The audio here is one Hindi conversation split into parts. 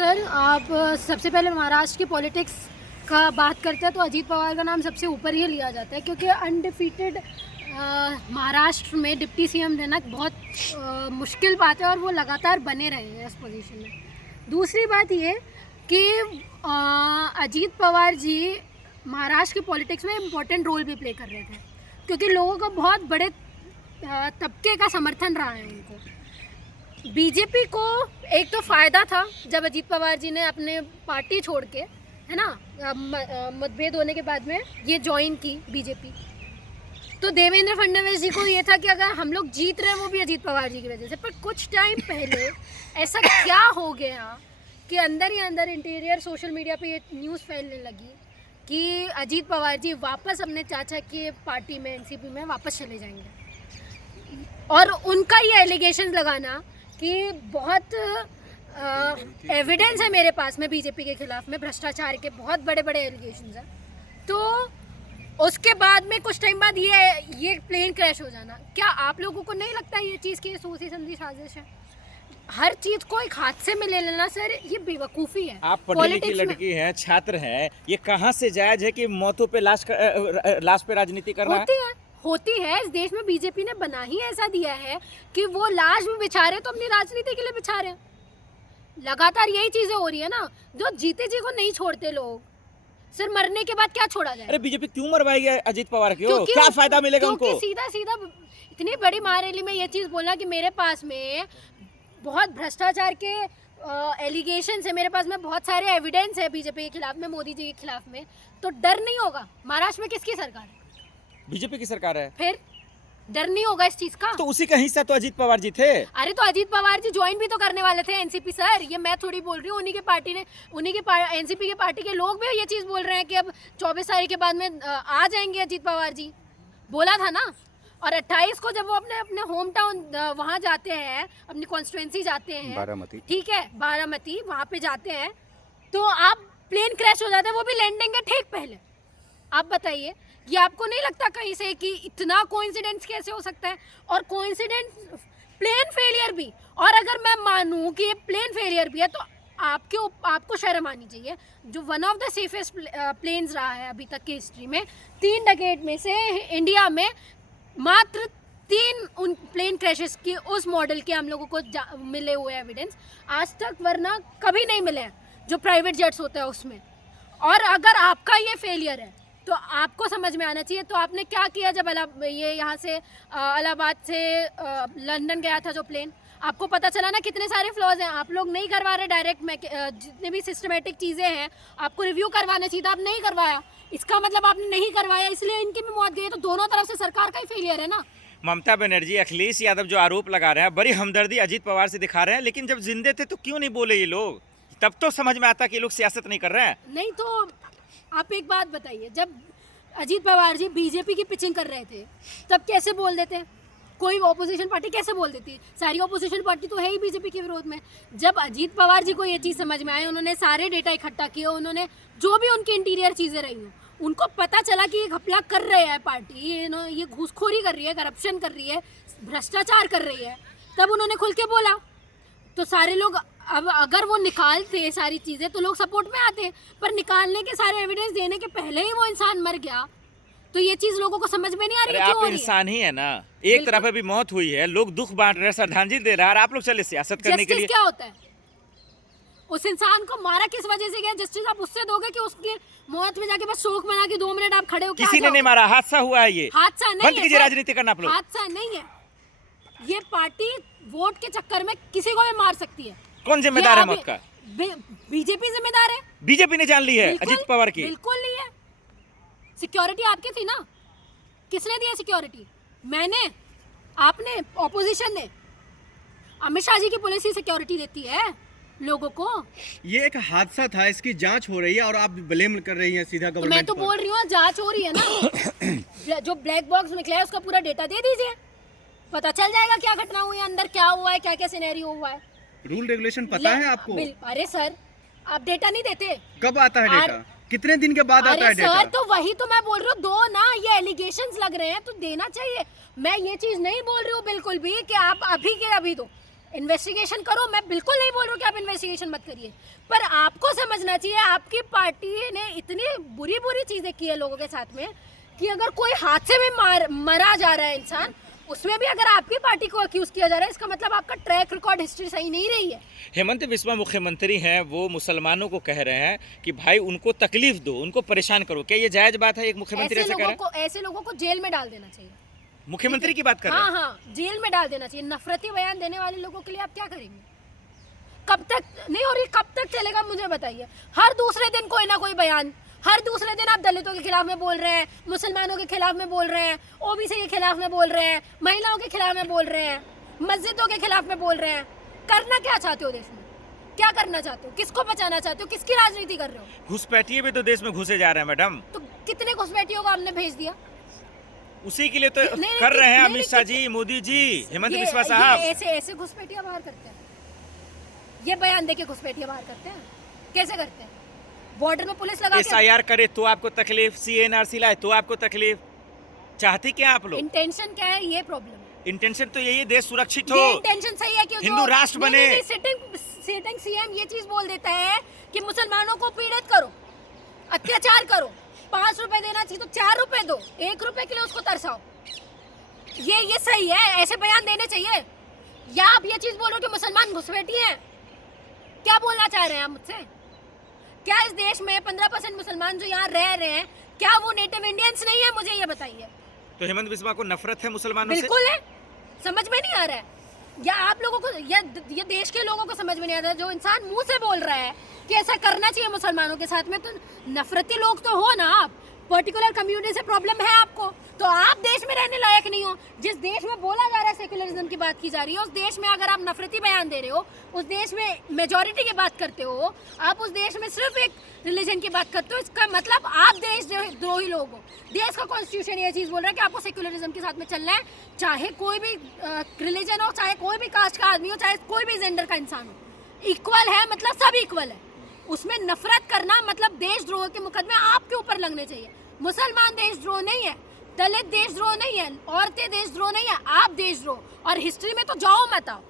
सर आप सबसे पहले महाराष्ट्र की पॉलिटिक्स का बात करते हैं तो अजीत पवार का नाम सबसे ऊपर ही लिया जाता है, क्योंकि अनडिफीटेड महाराष्ट्र में डिप्टी सीएम रहना बहुत मुश्किल बात है और वो लगातार बने रहे हैं इस पोजीशन में। दूसरी बात ये कि अजीत पवार जी महाराष्ट्र की पॉलिटिक्स में इम्पोर्टेंट रोल भी प्ले कर रहे थे, क्योंकि लोगों का बहुत बड़े तबके का समर्थन रहा है उनको। बीजेपी को एक तो फ़ायदा था जब अजीत पवार जी ने अपने पार्टी छोड़ के, है ना, मतभेद होने के बाद में ये ज्वाइन की बीजेपी, तो देवेंद्र फडणवीस जी को ये था कि अगर हम लोग जीत रहे हैं वो भी अजीत पवार जी की वजह से। पर कुछ टाइम पहले ऐसा क्या हो गया कि अंदर ही अंदर इंटीरियर सोशल मीडिया पे ये न्यूज़ फैलने लगी कि अजीत पवार जी वापस अपने चाचा की पार्टी में, एनसीपी में वापस चले जाएंगे। और उनका ये एलिगेशन लगाना कि बहुत एविडेंस है मेरे पास में बीजेपी के खिलाफ में, भ्रष्टाचार के बहुत बड़े बड़े एलिगेशंस हैं। तो उसके बाद में कुछ टाइम बाद ये प्लेन क्रैश हो जाना, क्या आप लोगों को नहीं लगता ये चीज़ की सोची समझी साजिश है? हर चीज़ को एक हादसे में ले लेना सर, ये बेवकूफ़ी है। आप पढ़ी लिखी लड़की हैं, छात्र हैं, ये कहाँ से जायज है कि मौतों पे लाश पे राजनीति करना होती है। इस देश में बीजेपी ने बना ही ऐसा दिया है कि वो लाश भी बिछा रहे तो अपनी राजनीति के लिए बिछा रहे हैं। लगातार यही चीजें हो रही है ना, जो जीते जी को नहीं छोड़ते लोग। सर मरने के बाद क्या छोड़ा जाए? अरे बीजेपी क्यों मरवाएगी अजीत पवार को? क्या फायदा मिलेगा उनको? सीधा सीधा इतनी बड़ी महारैली में ये चीज बोलना कि मेरे पास में बहुत भ्रष्टाचार के एलिगेशन है, मेरे पास में बहुत सारे एविडेंस है बीजेपी के खिलाफ में, मोदी जी के खिलाफ में, तो डर नहीं होगा? महाराष्ट्र में किसकी सरकार है? बीजेपी की सरकार है। फिर डर नहीं होगा इस चीज का? तो उसी का हिस्सा तो अजीत पवार जी थे। अरे तो अजीत पवार जी ज्वाइन भी तो करने वाले थे एनसीपी सर, ये मैं थोड़ी बोल रही हूँ। उन्हीं के एनसीपी के पार्टी के लोग भी ये चीज बोल रहे हैं कि अब 24 तारीख के बाद में आ जाएंगे अजीत पवार जी, बोला था ना। और 28 को जब वो अपने होम टाउन वहाँ जाते हैं, अपनी कॉन्स्टिट्यूएंसी जाते हैं, बारामती, ठीक है, बारामती वहाँ पे जाते हैं, तो आप प्लेन क्रैश हो जाता है, वो भी लैंडिंग के ठीक पहले। आप बताइए, ये आपको नहीं लगता कहीं से कि इतना कोइंसिडेंस कैसे हो सकता है? और कोइंसिडेंस प्लेन फेलियर भी, और अगर मैं मानूं कि ये प्लेन फेलियर भी है तो आपको शर्म आनी चाहिए। जो one of the safest planes रहा है अभी तक की हिस्ट्री में, 3 डिकेड में से इंडिया में मात्र 3 उन प्लेन क्रैशेस की उस मॉडल के हम लोगों को मिले हुए एविडेंस आज तक, वरना कभी नहीं मिले हैं जो प्राइवेट जेट्स होते हैं उसमें। और अगर आपका ये फेलियर है तो आपको समझ में आना चाहिए। तो आपने क्या किया जब ये यहाँ से इलाहाबाद से लंदन गया था जो प्लेन, आपको पता चला ना कितने सारे फ्लॉज हैं, आप लोग नहीं करवा रहे डायरेक्ट में, जितने भी सिस्टमेटिक चीज़ें हैं आपको रिव्यू करवाना चाहिए था, आप नहीं करवाया। इसका मतलब आपने नहीं करवाया, इसलिए इनकी भी मौत गई है। तो दोनों तरफ से सरकार का ही फेलियर है ना। ममता बनर्जी, अखिलेश यादव जो आरोप लगा रहे हैं, बड़ी हमदर्दी अजीत पवार से दिखा रहे हैं, लेकिन जब जिंदे थे तो क्यों नहीं बोले ये लोग? तब तो समझ में आता कि ये लोग सियासत नहीं कर रहे हैं। नहीं तो आप एक बात बताइए, जब अजीत पवार जी बीजेपी की पिचिंग कर रहे थे तब कैसे बोल देते? कोई ऑपोजिशन पार्टी कैसे बोल देती? सारी ऑपोजिशन पार्टी तो है ही बीजेपी के विरोध में। जब अजीत पवार जी को ये चीज़ समझ में आई, उन्होंने सारे डेटा इकट्ठा किए, उन्होंने जो भी उनकी इंटीरियर चीज़ें रही हैं, उनको पता चला कि ये घपला कर रहे हैं पार्टी, ये घूसखोरी कर रही है, करप्शन कर रही है, भ्रष्टाचार कर रही है, तब उन्होंने खुल के बोला। तो सारे लोग, अब अगर वो निकालते सारी चीज़ें तो लोग सपोर्ट में आते, पर निकालने के सारे एविडेंस देने के पहले ही वो इंसान मर गया, तो ये चीज़ लोगों को समझ में नहीं आ रही है। आप इंसान ही है ना, एक तरफ अभी मौत हुई है, लोग दुख बांट रहे हैं, श्रद्धांजलि दे रहा है, और आप लोग चले सियासत करने के लिए। क्या होता है? उस इंसान को मारा किस वजह से गया? जस्टिस आप उससे दोगे कि उसकी मौत में जाके बस शोक मना के 2 मिनट आप खड़े हो? किसी ने नहीं मारा, हादसा हुआ है। ये हादसा नहीं है, बंद कीजिए राजनीति करना आप लोग। हादसा नहीं है, ये पार्टी वोट के चक्कर में किसी को भी मार सकती है। कौन जिम्मेदार है मौत का? बीजेपी जिम्मेदार है। बीजेपी ने जान ली है अजीत पवार की? बिल्कुल ली है। सिक्योरिटी आपकी थी ना, किसने दी है सिक्योरिटी? मैंने, आपने, ऑपोजिशन ने। अमित शाह जी की पुलिस ही सिक्योरिटी देती है लोगों को। ये एक हादसा था, इसकी जांच हो रही है और आप ब्लेम कर रही हैं सीधा गवर्नमेंट। मैं तो बोल रही हूँ जांच हो रही है ना। जो ब्लैक बॉक्स निकला है उसका पूरा डेटा दे दीजिए, पता चल जाएगा क्या घटना हुई है, अंदर क्या हुआ है, क्या क्या सिनेरियो हुआ है। रूल रेगुलेशन पता है आपको? अरे सर, आप डेटा नहीं देते? कब आता है डेटा? कितने दिन के बाद आता है डेटा? सर तो वही तो मैं बोल रही हूँ, दो ना, ये एलिगेशंस लग रहे हैं तो देना चाहिए। मैं ये चीज नहीं बोल रही हूँ बिल्कुल भी कि आप अभी के अभी दो। इन्वेस्टिगेशन करो, मैं बिल्कुल नहीं बोल रहा हूँ कि आप इन्वेस्टिगेशन मत करिए, पर आपको समझना चाहिए आपकी पार्टी ने इतनी बुरी बुरी चीजें की है लोगों के साथ में कि अगर कोई हादसे में मरा जा रहा है इंसान, उसमें भी अगर आपकी पार्टी को अक्यूज किया जा रहा है, इसका मतलब आपका ट्रैक रिकॉर्ड हिस्ट्री सही नहीं रही है। हेमंत बिस्वा मुख्यमंत्री हैं, वो मुसलमानों को कह रहे हैं कि भाई उनको तकलीफ दो, उनको परेशान करो। क्या ये जायज बात है? एक मुख्यमंत्री ऐसे कह रहे हैं? ऐसे लोगों को जेल में डाल देना चाहिए। मुख्यमंत्री की बात कर रहे हैं? हाँ, जेल में डाल देना चाहिए। नफरती बयान देने वाले लोगों के लिए आप क्या करेंगे? कब तक नहीं हो रही, कब तक चलेगा मुझे बताइए। हर दूसरे दिन कोई ना कोई बयान, हर दूसरे दिन आप दलितों के खिलाफ में बोल रहे हैं, मुसलमानों के खिलाफ में बोल रहे हैं, ओबीसी के खिलाफ में बोल रहे हैं, महिलाओं के खिलाफ में बोल रहे हैं, मस्जिदों के खिलाफ में बोल रहे हैं। करना क्या चाहते हो देश में? क्या करना चाहते हो? किसको बचाना चाहते हो? किसकी राजनीति कर रहे हो? घुसपैठिए भी तो देश में घुसे जा रहे हैं मैडम। तो कितने घुसपैठियों को आपने भेज दिया? उसी के लिए तो कर रहे हैं अमित शाह जी, मोदी जी, हेमंत बिस्वा साहब। ऐसे घुसपैठियां बाहर करते हैं, ये बयान देके घुसपैठियां बाहर करते हैं। कैसे करते हैं? बॉर्डर में पुलिस लगा के। SIR करे तो आपको तकलीफ, CNRC लाए तो आपको तकलीफ। चाहते क्या आप लोग? इंटेंशन क्या है, ये प्रॉब्लम है। इंटेंशन तो यही है देश सुरक्षित हो, ये इंटेंशन सही है कि हिंदू राष्ट्र बने। सिटिंग CM ये चीज बोल देता है कि मुसलमानों को पीड़ित करो, अत्याचार करो, 5 रुपए देना चाहिए तो 4 रुपए दो, 1 रुपए के लिए उसको तरसाओ। ये सही है? ऐसे बयान देने चाहिए? या आप ये चीज बोल रहे हो कि मुसलमान घुसपैठी हैं? क्या बोलना चाह रहे हैं आप मुझसे? क्या इस देश में 15% मुसलमान जो यहाँ रह रहे हैं, क्या वो नेटिव इंडियंस नहीं है? मुझे ये बताइए। तो हेमंत बिस्वा को नफरत है मुसलमानों से? बिल्कुल है, समझ में नहीं आ रहा है या आप लोगों को, या ये देश के लोगों को समझ में नहीं आ रहा है? जो इंसान मुंह से बोल रहा है कि ऐसा करना चाहिए मुसलमानों के साथ में, तो नफरती लोग तो हो ना आप। पर्टिकुलर कम्युनिटी से प्रॉब्लम है आपको, तो आप देश में रहने लायक नहीं हो। जिस देश में बोला जा रहा है सेक्युलरिज्म की बात की जा रही है, उस देश में अगर आप नफरती बयान दे रहे हो, उस देश में मेजॉरिटी की बात करते हो, आप उस देश में सिर्फ एक रिलीजन की बात करते हो, इसका मतलब आप देशद्रोही लोग हो। देश का कॉन्स्टिट्यूशन ये चीज़ बोल रहा है कि आपको सेक्युलरिज्म के साथ में चलना है, चाहे कोई भी रिलीजन हो, चाहे कोई भी कास्ट का आदमी हो, चाहे कोई भी जेंडर का इंसान हो। इक्वल है मतलब सब इक्वल है। उसमें नफरत करना मतलब देशद्रोह के मुकदमे आपके ऊपर लगने चाहिए। मुसलमान देशद्रोह नहीं है, दलित देशद्रोह नहीं है, औरतें देशद्रोह नहीं है, आप देशद्रोह। और हिस्ट्री में तो जाओ मत आओ,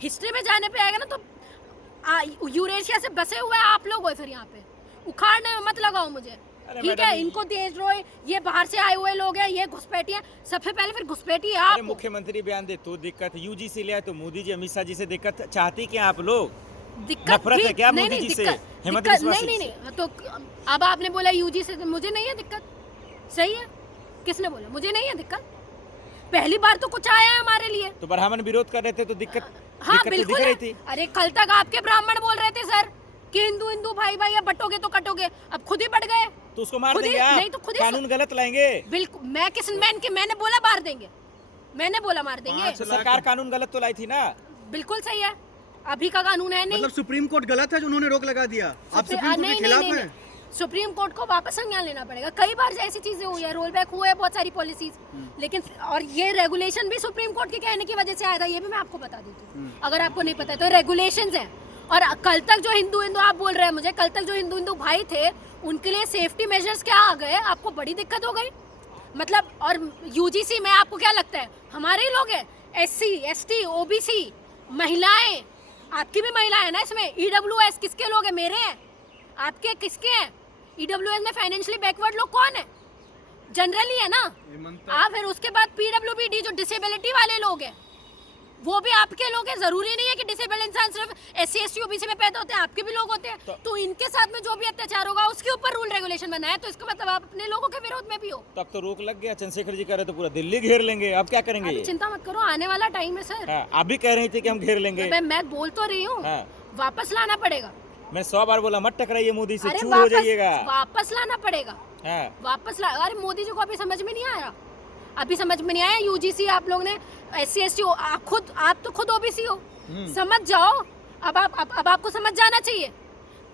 हिस्ट्री में जाने पे आएगा ना तो यूरेशिया से बसे हुए आप लोग हो, फिर यहाँ पे उखाड़ने में मत लगाओ मुझे, ठीक है? इनको देशद्रोह, ये बाहर से आए हुए लोग हैं, ये घुसपैठी हैं, सबसे पहले फिर घुसपैठी है आप। मुख्यमंत्री बयान दे तो दिक्कत, UGC ले आए तो मोदी जी, अमित शाह जी से दिक्कत। चाहती क्या आप लोग? दिक्कत नफरत है क्या मोदी जी से, हेमंत बिस्वा से? नहीं, तो अब आपने बोला UG से, तो मुझे नहीं है दिक्कत। सही है, किसने बोला? मुझे नहीं है दिक्कत। पहली बार तो कुछ आया है हमारे लिए। तो ब्राह्मण विरोध कर रहे थे तो दिक्कत, हाँ दिक्कत बिल्कुल तो दिख रही थी। अरे कल तक आपके ब्राह्मण बोल रहे थे सर कि हिंदू भाई भाई बटोगे तो कटोगे, अब खुद ही बढ़ गए। तो उसको मार देंगे आप? नहीं तो खुद ही कानून गलत लाएंगे? बिल्कुल, मैंने बोला मार देंगे, मैंने बोला मार देंगे। सरकार कानून गलत तो लाई थी ना? बिल्कुल सही है, अभी का कानून है नहीं। मतलब सुप्रीम कोर्ट गलत है जो उन्होंने रोक लगा दिया, आप सुप्रीम कोर्ट के खिलाफ हैं? सुप्रीम कोर्ट को वापस संज्ञान लेना पड़ेगा। कई बार ऐसी चीजें हुई है, रोल बैक हुआ है बहुत सारी पॉलिसीज, लेकिन और ये रेगुलेशन भी सुप्रीम कोर्ट के कहने की वजह से आया था, ये भी मैं आपको बता देती हूँ अगर आपको नहीं पता है तो। रेगुलेशंस हैं, और कल तक जो हिंदू आप बोल रहे हैं मुझे, कल तक जो हिंदू भाई थे उनके लिए सेफ्टी मेजर्स क्या आ गए, आपको बड़ी दिक्कत हो गई मतलब। और UGC में आपको क्या लगता है हमारे ही लोग हैं? SC ST OBC महिलाएं, आपकी भी महिला है ना इसमें। EWS किसके लोग हैं? मेरे हैं, आपके किसके हैं? EWS में फाइनेंशियली बैकवर्ड लोग कौन है? जनरली है ना आप। फिर उसके बाद PWBD जो डिसेबिलिटी वाले लोग हैं वो भी आपके लोग हैं। जरूरी नहीं है कि डिसेबल्ड इंसान सिर्फ SC ST OBC में पैदा होते हैं, आपके भी लोग होते हैं। तो इनके साथ में जो भी अत्याचार होगा उसके ऊपर रूल रेगुलेशन बना है, तो इसका मतलब आप अपने लोगों के विरोध में भी हो। तब तो रोक लग गया, चंद्रशेखर जी कह रहे तो पूरा दिल्ली घेर लेंगे, अब क्या करेंगे? चिंता मत करो, आने वाला टाइम है सर। आप भी कह रही थी कि हम घेर लेंगे। मैं बोल तो रही हूँ, वापस लाना पड़ेगा। मैं 100 बार बोला मत टकराइए मोदी से, चूर हो जाइएगा। वापस लाना पड़ेगा, वापस ला। अरे मोदी जी को अभी समझ में नहीं आया, अभी समझ में नहीं आया। UGC आप लोग ने, SC ST, आप तो खुद OBC हो, समझ जाओ। अब आपको समझ जाना चाहिए।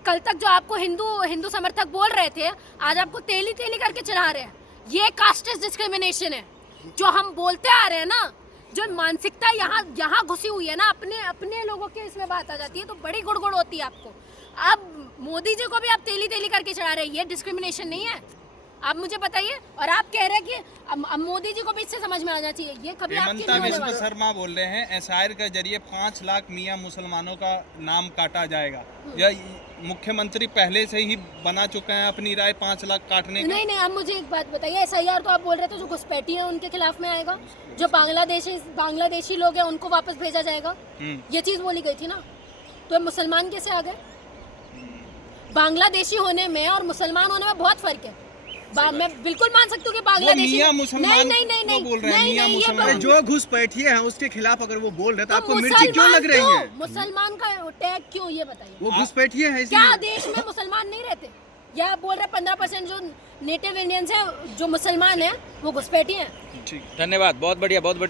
कल तक जो आपको हिंदू समर्थक बोल रहे थे, आज आपको तेली करके चढ़ा रहे हैं। ये कास्टेस्ट डिस्क्रिमिनेशन है जो हम बोलते आ रहे हैं ना। जो मानसिकता यहाँ घुसी हुई है ना, अपने लोगों के इसमें बात आ जाती है तो बड़ी गुड़गुड़ होती है आपको। अब मोदी जी को भी आप तेली करके चढ़ा रहे हैं, ये डिस्क्रिमिनेशन नहीं है। आप मुझे बताइए। और आप कह रहे हैं कि अब मोदी जी को भी इससे समझ में आना चाहिए, ये कभी आपकी हेमंता नहीं होने विश्व वाला। शर्मा बोल रहे हैं एसआईआर के जरिए 5 लाख मियां मुसलमानों का नाम काटा जाएगा। यह मुख्यमंत्री पहले से ही बना चुके हैं अपनी राय 5 लाख काटने का। नहीं, आप मुझे एक बात बताइए, एसआईआर तो आप बोल रहे थे जो घुसपैठी है उनके खिलाफ में आएगा, जो बांग्लादेशी लोग हैं उनको वापस भेजा जाएगा, ये चीज बोली गई थी ना। तो मुसलमान कैसे आ गए? बांग्लादेशी होने में और मुसलमान होने में बहुत फर्क है। मैं बिल्कुल मान सकती हूँ कि बांग्लादेशी मियां मुसलमान नहीं बोल रहे हैं, मियां मुसलमान। अरे जो घुसपैठिए हैं उसके खिलाफ अगर वो बोल रहे तो आपको मिर्ची क्यों मुसलमान लग रही क्यों? है? मुसलमान का टैग क्यों, ये बताइए। वो घुसपैठिए हैं क्या इसलिए। देश में मुसलमान नहीं रहते? या आप बोल रहे 15% जो नेटिव इंडियंस हैं जो मुसलमान हैं वो घुसपैठी हैं? धन्यवाद, बहुत बढ़िया, बहुत बढ़िया।